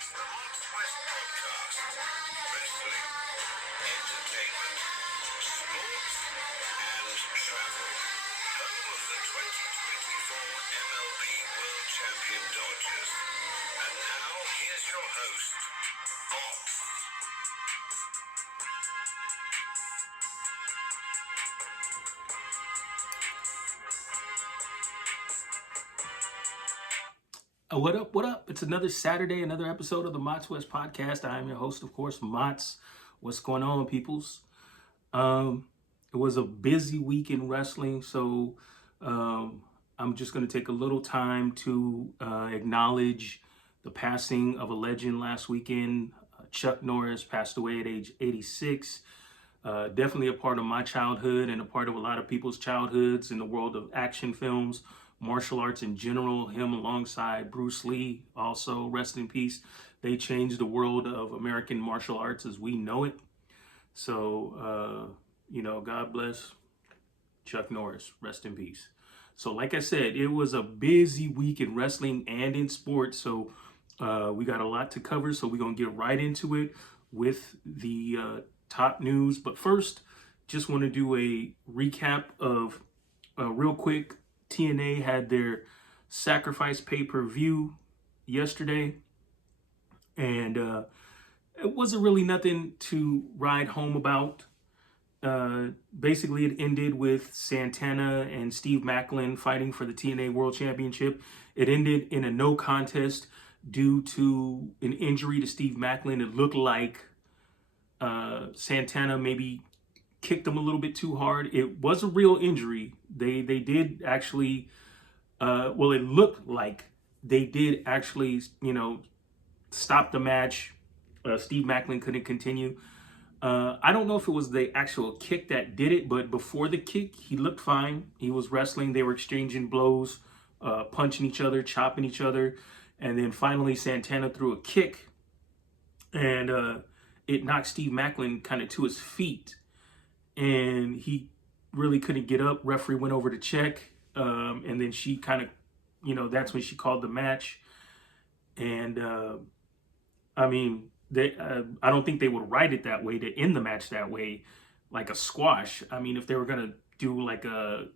It's the W.E.S.T podcast. Wrestling, entertainment, sports, and travel. Home of the 2024 MLB World Champion Dodgers. And now, here's your host, Bob. What up? What up? It's another Saturday, another episode of the W.E.S.T podcast. I am your host, of course, Mots. What's going on, peoples? It was a busy week in wrestling, so I'm just going to take a little time to acknowledge the passing of a legend last weekend. Chuck Norris passed away at age 86. Definitely a part of my childhood and a part of a lot of people's childhoods in the world of action films, martial arts in general. Him alongside Bruce Lee, also rest in peace. They changed the world of American martial arts as we know it. So, God bless Chuck Norris, rest in peace. So like I said, it was a busy week in wrestling and in sports. So we got a lot to cover. So we're going to get right into it with the top news. But first, just want to do a recap of real quick. TNA had their Sacrifice pay-per-view yesterday, and it wasn't really nothing to ride home about. Basically, it ended with Santana and Steve Maclin fighting for the TNA World Championship. It ended in a no contest due to an injury to Steve Maclin. It looked like Santana maybe kicked him a little bit too hard. It was a real injury. They did actually, it looked like they did actually, stop the match. Steve Maclin couldn't continue. I don't know if it was the actual kick that did it, but before the kick, he looked fine. He was wrestling. They were exchanging blows, punching each other, chopping each other. And then finally, Santana threw a kick, and it knocked Steve Maclin kind of to his feet. And he really couldn't get up. Referee went over to check. And then she kind of, that's when she called the match. And I don't think they would write it that way, to end the match that way, like a squash. I mean, if they were going to do like the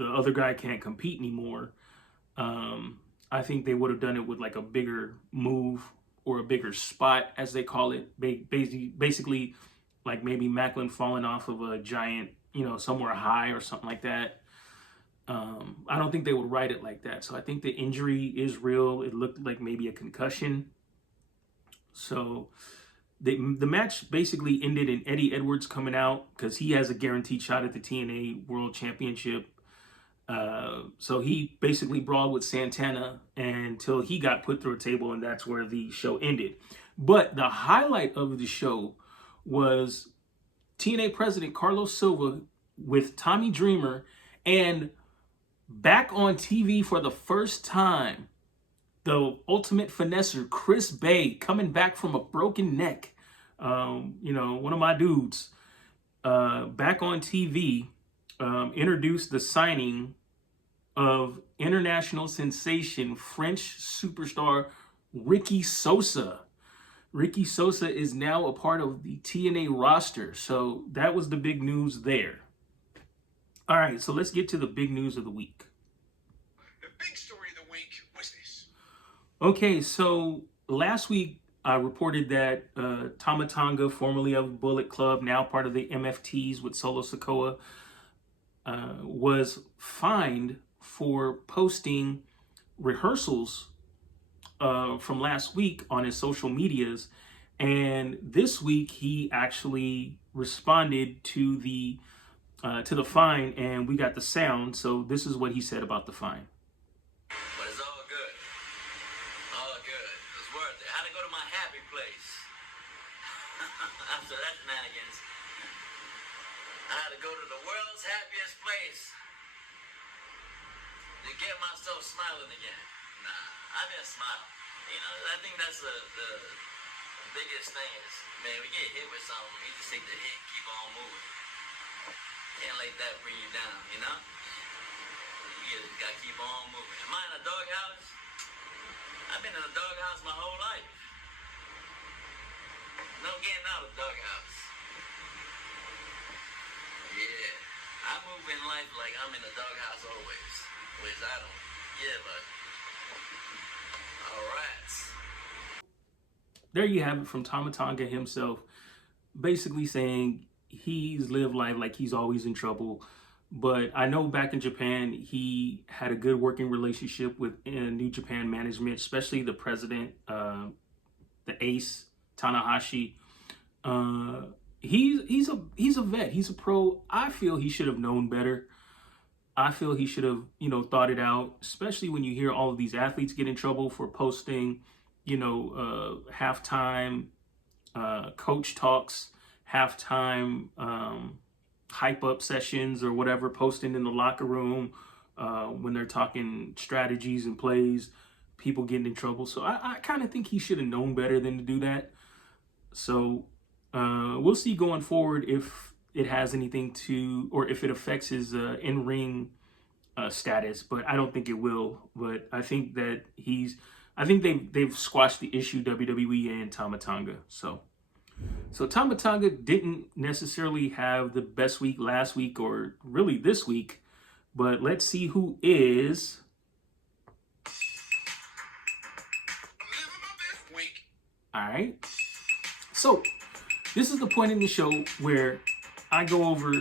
other guy can't compete anymore, I think they would have done it with like a bigger move or a bigger spot, as they call it. Basically, like maybe Maclin falling off of a giant, somewhere high or something like that. I don't think they would write it like that. So I think the injury is real. It looked like maybe a concussion. So the match basically ended in Eddie Edwards coming out because he has a guaranteed shot at the TNA World Championship. So he basically brawled with Santana until he got put through a table, and that's where the show ended. But the highlight of the show was TNA President Carlos Silva with Tommy Dreamer, and back on TV for the first time, the ultimate finesser, Chris Bay, coming back from a broken neck. One of my dudes, back on TV, introduced the signing of international sensation French superstar Ricky Sosa. Ricky Sosa is now a part of the TNA roster. So that was the big news there. All right, so let's get to the big news of the week. The big story of the week was this. Okay, so last week I reported that Tama Tonga, formerly of Bullet Club, now part of the MFTs with Solo Sikoa, was fined for posting rehearsals from last week on his social medias. And this week he actually responded to the fine, and we got the sound. So this is what he said about the fine. But it's all good. All good. It's worth it. How'd I go to my happy place? After that shenanigans, I had to go to the world's happiest place to get myself smiling again. Nah, I've been smiling. I think that's the biggest thing is, man, we get hit with something, you just take the hit, keep on moving. Can't let that bring you down, You just gotta keep on moving. Am I in a doghouse? I've been in a doghouse my whole life. might feel like I'm in the doghouse always, which I don't. Yeah, but all right. There you have it from Tama Tonga himself, basically saying he's lived life like he's always in trouble. But I know back in Japan, he had a good working relationship with New Japan management, especially the president, the ace, Tanahashi. He's a vet. He's a pro. I feel he should have known better. I feel he should have, thought it out, especially when you hear all of these athletes get in trouble for posting, halftime coach talks, halftime hype up sessions or whatever, posting in the locker room when they're talking strategies and plays, people getting in trouble. So I kind of think he should have known better than to do that. So we'll see going forward if it has anything to, or if it affects his in-ring status, but I don't think it will. But I think that I think they've squashed the issue, WWE and Tama Tonga. So Tama Tonga didn't necessarily have the best week last week or really this week, but let's see who is. All right. So this is the point in the show where I go over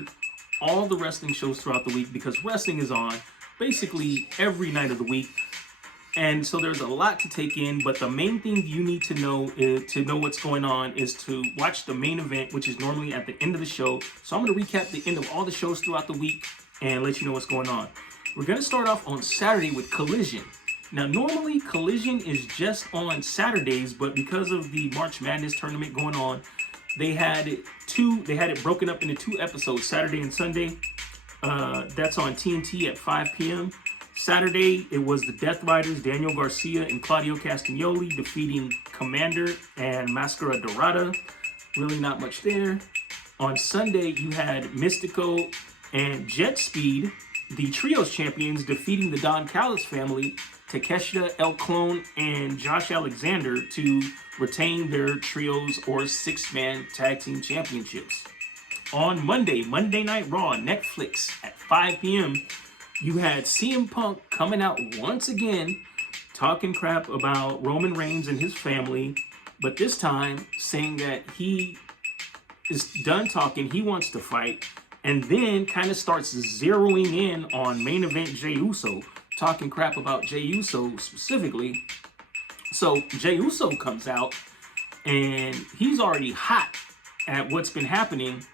all the wrestling shows throughout the week, because wrestling is on basically every night of the week. And so there's a lot to take in, but the main thing you need to know what's going on is to watch the main event, which is normally at the end of the show. So I'm going to recap the end of all the shows throughout the week and let you know what's going on. We're going to start off on Saturday with Collision. Now, normally Collision is just on Saturdays, but because of the March Madness tournament going on, they had it broken up into 2 episodes, Saturday and Sunday. That's on TNT at 5 p.m. Saturday, it was the Death Riders, Daniel Garcia and Claudio Castagnoli, defeating Commander and Mascara Dorada. Really not much there. On Sunday, you had Mystico and Jet Speed, the Trios champions, defeating the Don Callis family, Takeshita, El Clone, and Josh Alexander, to retain their Trios or 6-man tag team championships. On Monday, Monday Night Raw, Netflix at 5 p.m., you had CM Punk coming out once again, talking crap about Roman Reigns and his family, but this time saying that he is done talking, he wants to fight, and then kind of starts zeroing in on main event Jey Uso, talking crap about Jey Uso specifically. So Jey Uso comes out, and he's already hot at what's been happening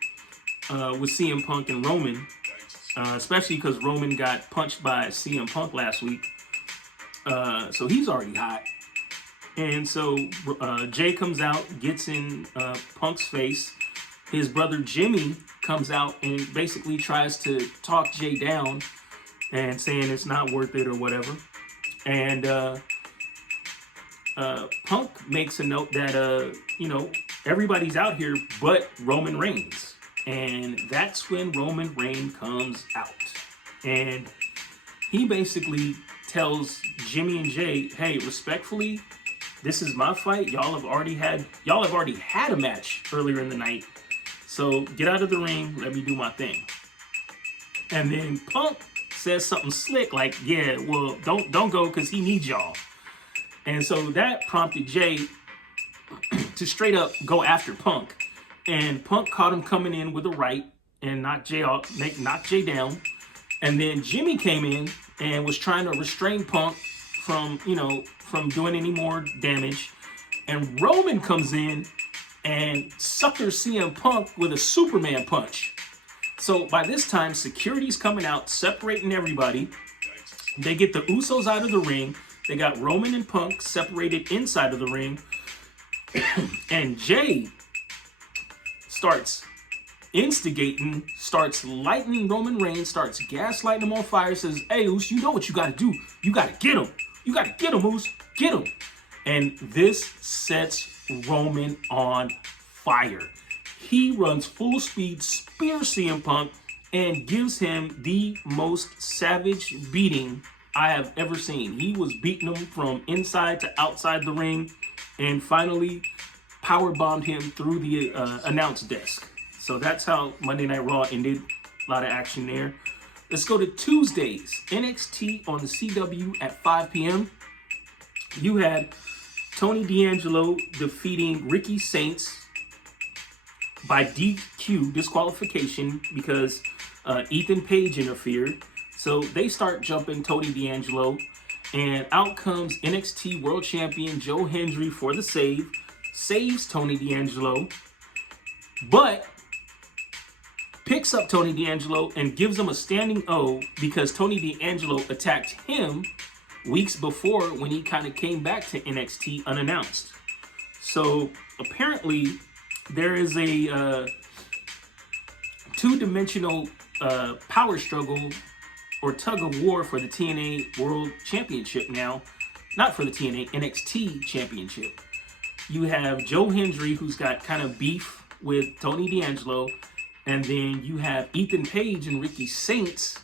with CM Punk and Roman. Especially because Roman got punched by CM Punk last week. So he's already hot. And so Jay comes out, gets in Punk's face. His brother Jimmy comes out and basically tries to talk Jay down and saying it's not worth it or whatever. And Punk makes a note that, everybody's out here but Roman Reigns. And that's when Roman Reigns comes out. And he basically tells Jimmy and Jay, hey, respectfully, this is my fight. Y'all have already had a match earlier in the night. So get out of the ring, let me do my thing. And then Punk says something slick like, yeah, well, don't go because he needs y'all. And so that prompted Jay to straight up go after Punk. And Punk caught him coming in with a right and knocked Jay down. And then Jimmy came in and was trying to restrain Punk from doing any more damage. And Roman comes in and suckers CM Punk with a Superman punch. So by this time, security's coming out, separating everybody. They get the Usos out of the ring. They got Roman and Punk separated inside of the ring. And Jay starts instigating, starts lighting Roman Reigns, starts gaslighting him on fire, says, hey, Uso, you know what you got to do. You got to get him. You got to get him, Uso. Get him. And this sets Roman on fire. He runs full speed, spears CM Punk, and gives him the most savage beating I have ever seen. He was beating him from inside to outside the ring, and finally powerbombed him through the announce desk. So that's how Monday Night Raw ended. A lot of action there. Let's go to Tuesdays. NXT on the CW at 5 p.m. You had Tony D'Angelo defeating Ricky Saints by DQ, disqualification, because Ethan Page interfered. So they start jumping Tony D'Angelo, and out comes NXT World Champion Joe Hendry for the save, saves Tony D'Angelo, but picks up Tony D'Angelo and gives him a standing O because Tony D'Angelo attacked him weeks before when he kind of came back to NXT unannounced. So apparently there is a two-dimensional power struggle or tug of war for the TNA World Championship now. Not for the TNA, NXT Championship. You have Joe Hendry, who's got kind of beef with Tony D'Angelo, and then you have Ethan Page and Ricky Saints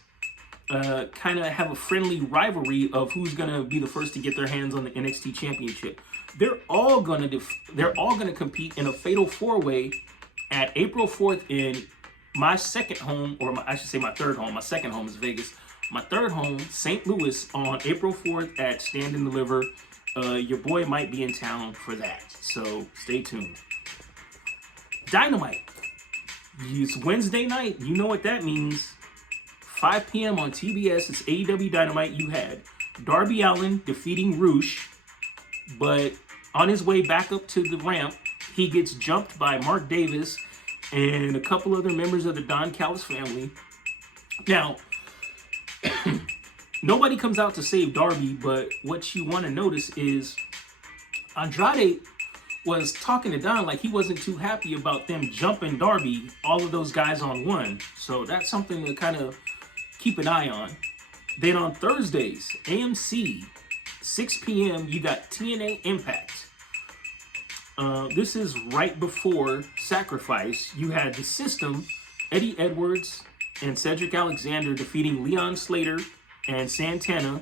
kind of have a friendly rivalry of who's gonna be the first to get their hands on the NXT Championship. They're all gonna compete in a fatal four-way at April 4th in my second home, or I should say my third home. My second home is Vegas. My third home, St. Louis, on April 4th at Stand and Deliver. Your boy might be in town for that, so stay tuned. Dynamite. It's Wednesday night. You know what that means. 5 p.m. on TBS. It's AEW Dynamite. You had Darby Allin defeating Roosh, but on his way back up to the ramp, he gets jumped by Mark Davis and a couple other members of the Don Callis family. Now, nobody comes out to save Darby, but what you want to notice is Andrade was talking to Don like he wasn't too happy about them jumping Darby, all of those guys on one. So that's something to kind of keep an eye on. Then on Thursdays, AMC, 6 p.m., you got TNA Impact. This is right before Sacrifice. You had The System, Eddie Edwards, and Cedric Alexander defeating Leon Slater and Santana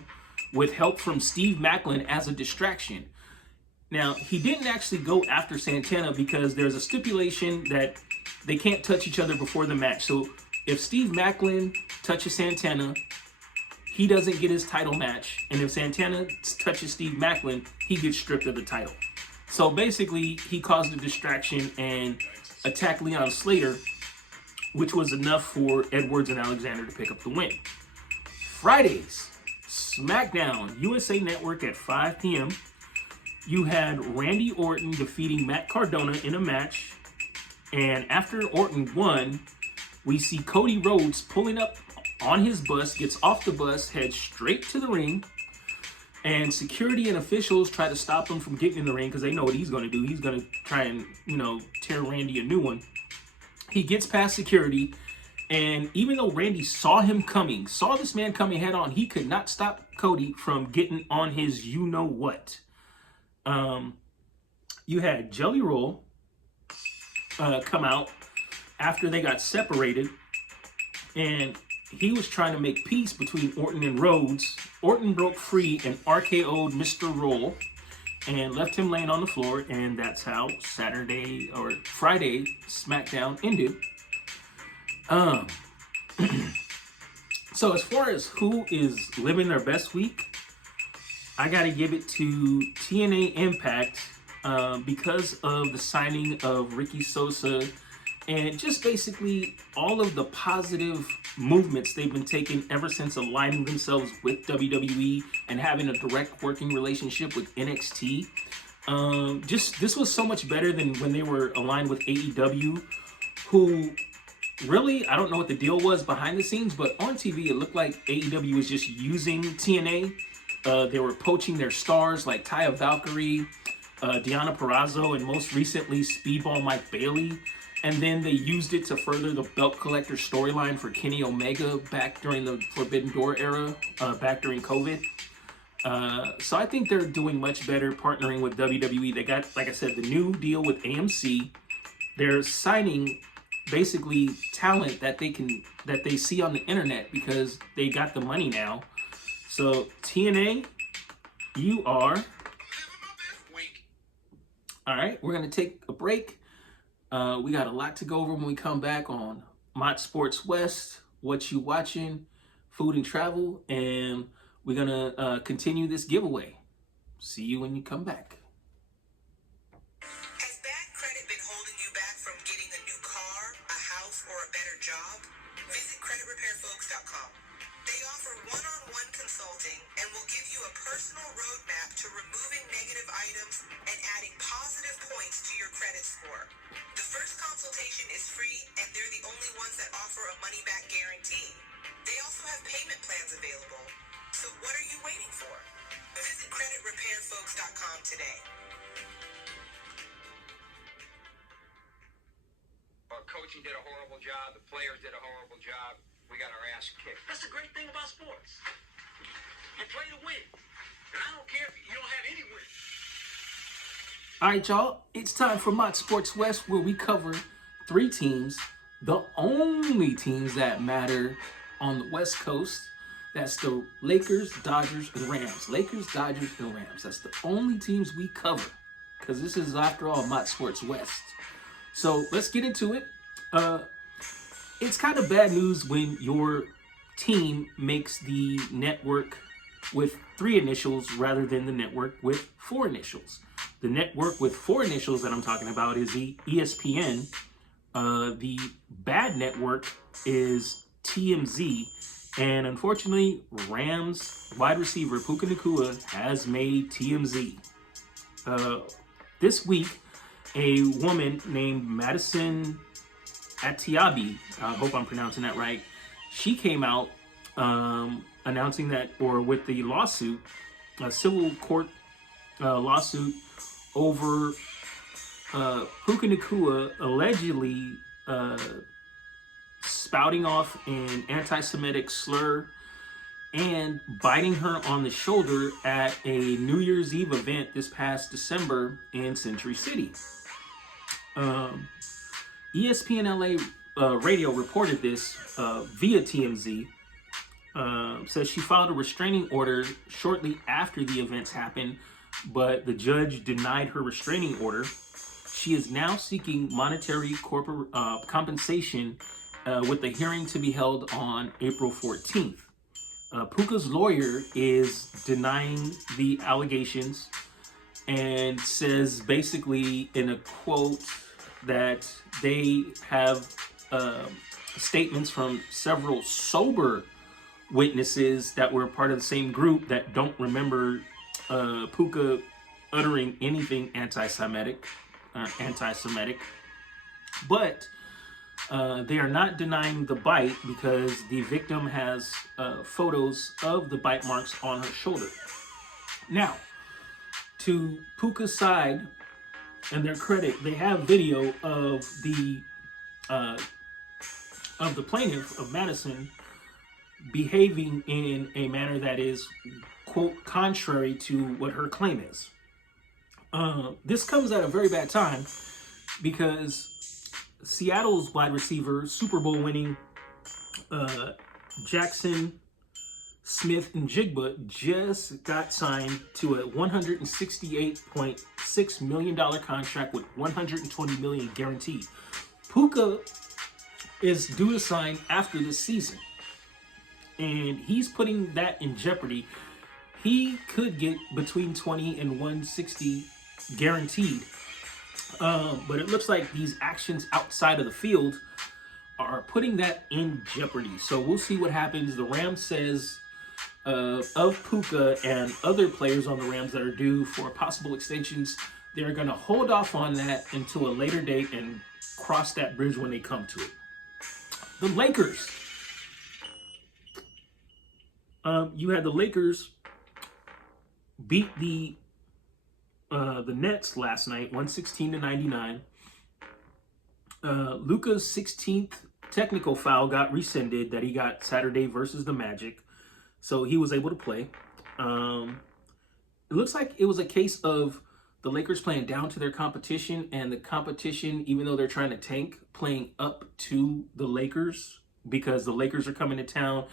with help from Steve Maclin as a distraction. Now, he didn't actually go after Santana because there's a stipulation that they can't touch each other before the match. So if Steve Maclin touches Santana, he doesn't get his title match. And if Santana touches Steve Maclin, he gets stripped of the title. So basically, he caused a distraction and attacked Leon Slater, which was enough for Edwards and Alexander to pick up the win. Fridays, SmackDown, USA Network at 5 p.m. You had Randy Orton defeating Matt Cardona in a match. And after Orton won, we see Cody Rhodes pulling up on his bus, gets off the bus, heads straight to the ring. And security and officials try to stop him from getting in the ring because they know what he's going to do. He's going to try and, tear Randy a new one. He gets past security. And even though Randy saw this man coming head on, he could not stop Cody from getting on his you-know-what. You had Jelly Roll come out after they got separated, and he was trying to make peace between Orton and Rhodes. Orton broke free and RKO'd Mr. Roll and left him laying on the floor, and that's how Friday SmackDown ended. So as far as who is living their best week, I got to give it to TNA Impact because of the signing of Ricky Sosa and just basically all of the positive movements they've been taking ever since aligning themselves with WWE and having a direct working relationship with NXT. This was so much better than when they were aligned with AEW, who really, I don't know what the deal was behind the scenes, but on TV it looked like AEW was just using TNA. They were poaching their stars like Taya Valkyrie, Deonna Purrazzo, and most recently Speedball Mike Bailey. And then they used it to further the belt collector storyline for Kenny Omega back during the Forbidden Door era, back during COVID. So I think they're doing much better partnering with WWE. They got, like I said, the new deal with AMC. They're signing basically talent that they see on the internet because they got the money now. So TNA, you are. All right, we're gonna take a break. We got a lot to go over when we come back on Mott Sports West. What you watching? food and travel, and we're gonna continue this giveaway. See you when you come back. Has bad credit been holding you back from getting a new car, a house, or a better job? Visit creditrepairfolks.com. They offer one-on-one consulting and will give you a personal roadmap to removing negative items and adding positive points to your credit score. The first consultation is free, and they're the only ones that offer a money-back guarantee. They also have payment plans available. So what are you waiting for? Visit creditrepairfolks.com today. Our coaching did a horrible job. The players did a horrible job. We got our ass kicked. That's the great thing about sports. You play to win. And I don't care if you don't have any wins. All right, y'all. It's time for Mott Sports West, where we cover 3 teams, the only teams that matter on the West Coast. That's the Lakers, Dodgers, and Rams. Lakers, Dodgers, and Rams. That's the only teams we cover, because this is, after all, Mott Sports West. So let's get into it. It's kind of bad news when your team makes the network with 3 initials rather than the network with 4 initials. The network with 4 initials that I'm talking about is the ESPN. The bad network is TMZ. And unfortunately, Rams wide receiver Puka Nacua has made TMZ. This week, a woman named Madison Atiabi, I hope I'm pronouncing that right, she came out announcing that, or with the lawsuit, a civil court lawsuit over Puka Nacua allegedly spouting off an anti-Semitic slur and biting her on the shoulder at a New Year's Eve event this past December in Century City. ESPN LA radio reported this via TMZ. Says she filed a restraining order shortly after the events happened, but the judge denied her restraining order. She is now seeking monetary corporate compensation with the hearing to be held on April 14th. Puka's lawyer is denying the allegations and says, basically in a quote, that they have statements from several sober witnesses that were part of the same group that don't remember Puka uttering anything anti-Semitic, but they are not denying the bite because the victim has photos of the bite marks on her shoulder. Now, to Puka's side and their credit, they have video of the plaintiff, of Madison, behaving in a manner that is, quote, contrary to what her claim is. This comes at a very bad time because Seattle's wide receiver, Super Bowl winning Jackson Smith and Jigba, just got signed to a $168.6 million contract with $120 million guaranteed. Puka is due to sign after this season, and he's putting that in jeopardy. He could get between 20 and 160 guaranteed, but it looks like these actions outside of the field are putting that in jeopardy. So we'll see what happens. The Rams says of Puka and other players on the Rams that are due for possible extensions, they're going to hold off on that until a later date and cross that bridge when they come to it. The Lakers. You had the Lakers beat the Nets last night, 116-99. Luka's 16th technical foul got rescinded that he got Saturday versus the Magic, so he was able to play. It looks like it was a case of the Lakers playing down to their competition, and the competition, even though they're trying to tank, playing up to the Lakers because the Lakers are coming to town.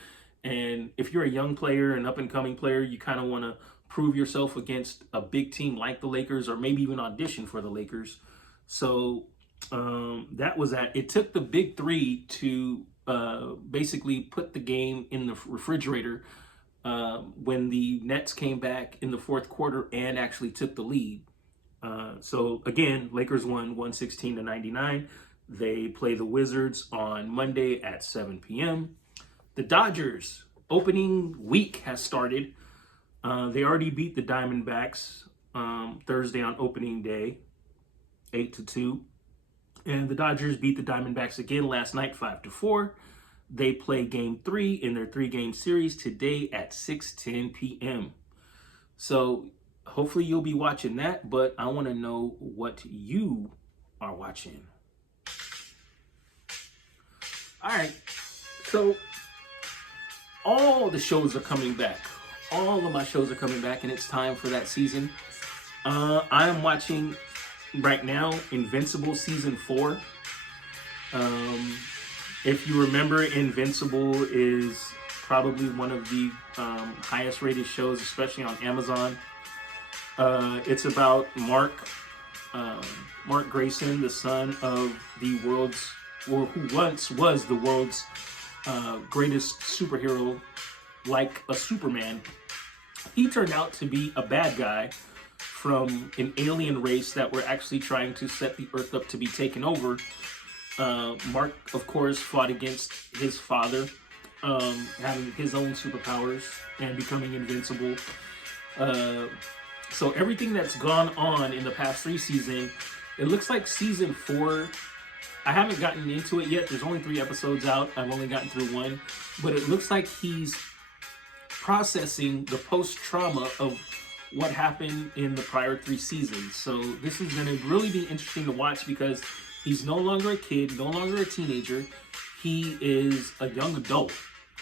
And if you're a young player, an up-and-coming player, you kind of want to prove yourself against a big team like the Lakers, or maybe even audition for the Lakers. So that was that. It took the big three to basically put the game in the refrigerator when the Nets came back in the fourth quarter and actually took the lead. So again, Lakers won 116-99. They play the Wizards on Monday at 7 p.m. The Dodgers opening week has started. They already beat the Diamondbacks Thursday on opening day, 8-2. And the Dodgers beat the Diamondbacks again last night, 5-4. They play game 3 in their 3-game series today at 6:10 p.m. So hopefully you'll be watching that, but I want to know what you are watching. All right, so all the shows are coming back. All of my shows are coming back, and it's time for that season. I am watching right now Invincible season 4. If you remember, Invincible is probably one of the highest rated shows, especially on Amazon. It's about Mark Grayson, the son of the world's, or who once was the world's greatest superhero, like a Superman. He turned out to be a bad guy from an alien race that were actually trying to set the Earth up to be taken over. Mark, of course, fought against his father, having his own superpowers and becoming invincible. So everything that's gone on in the past 3 seasons, it looks like season 4, I haven't gotten into it yet. There's only 3 episodes out. I've only gotten through 1. But it looks like he's processing the post-trauma of what happened in the prior 3 seasons. So this is going to really be interesting to watch because he's no longer a kid, no longer a teenager. He is a young adult.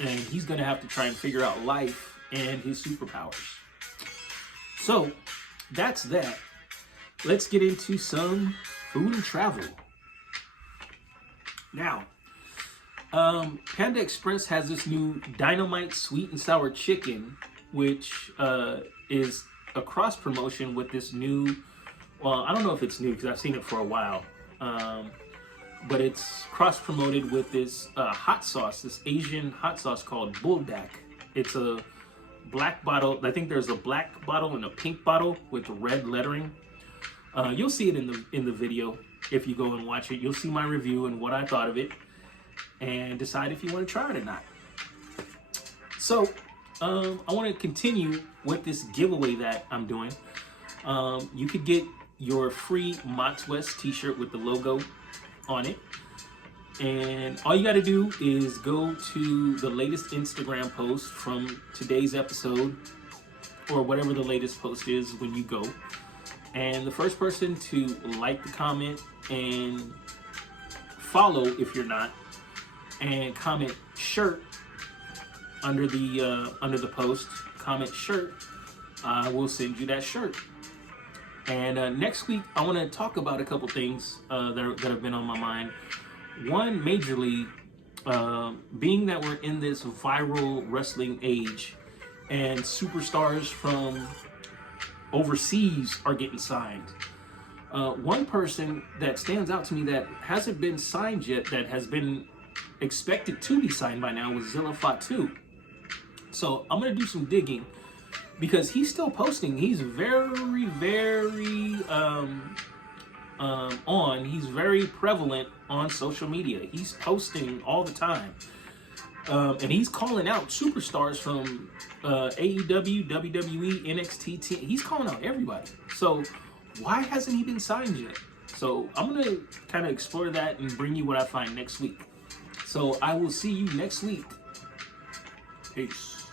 And he's going to have to try and figure out life and his superpowers. So that's that. Let's get into some food and travel. Now, Panda Express has this new Dynamite Sweet and Sour Chicken, which is a cross promotion with this new, well, I don't know if it's new because I've seen it for a while, but it's cross promoted with this hot sauce, this Asian hot sauce called Buldak. It's a black bottle. I think there's a black bottle and a pink bottle with red lettering. You'll see it in the video. If you go and watch it, you'll see my review and what I thought of it and decide if you want to try it or not. So I want to continue with this giveaway that I'm doing. You could get your free W.E.S.T t-shirt with the logo on it. And all you got to do is go to the latest Instagram post from today's episode, or whatever the latest post is when you go. And the first person to like the comment and follow, if you're not, and comment shirt under the post, comment shirt, I will send you that shirt. And next week, I want to talk about a couple things that have been on my mind. One, majorly, being that we're in this viral wrestling age, and superstars from overseas are getting signed. One person that stands out to me that hasn't been signed yet, that has been expected to be signed by now, was Zilla Fatu. So I'm going to do some digging because he's still posting. He's very, very he's very prevalent on social media. He's posting all the time. And he's calling out superstars from AEW, WWE, NXT. He's calling out everybody. So why hasn't he been signed yet? So I'm going to kind of explore that and bring you what I find next week. So I will see you next week. Peace.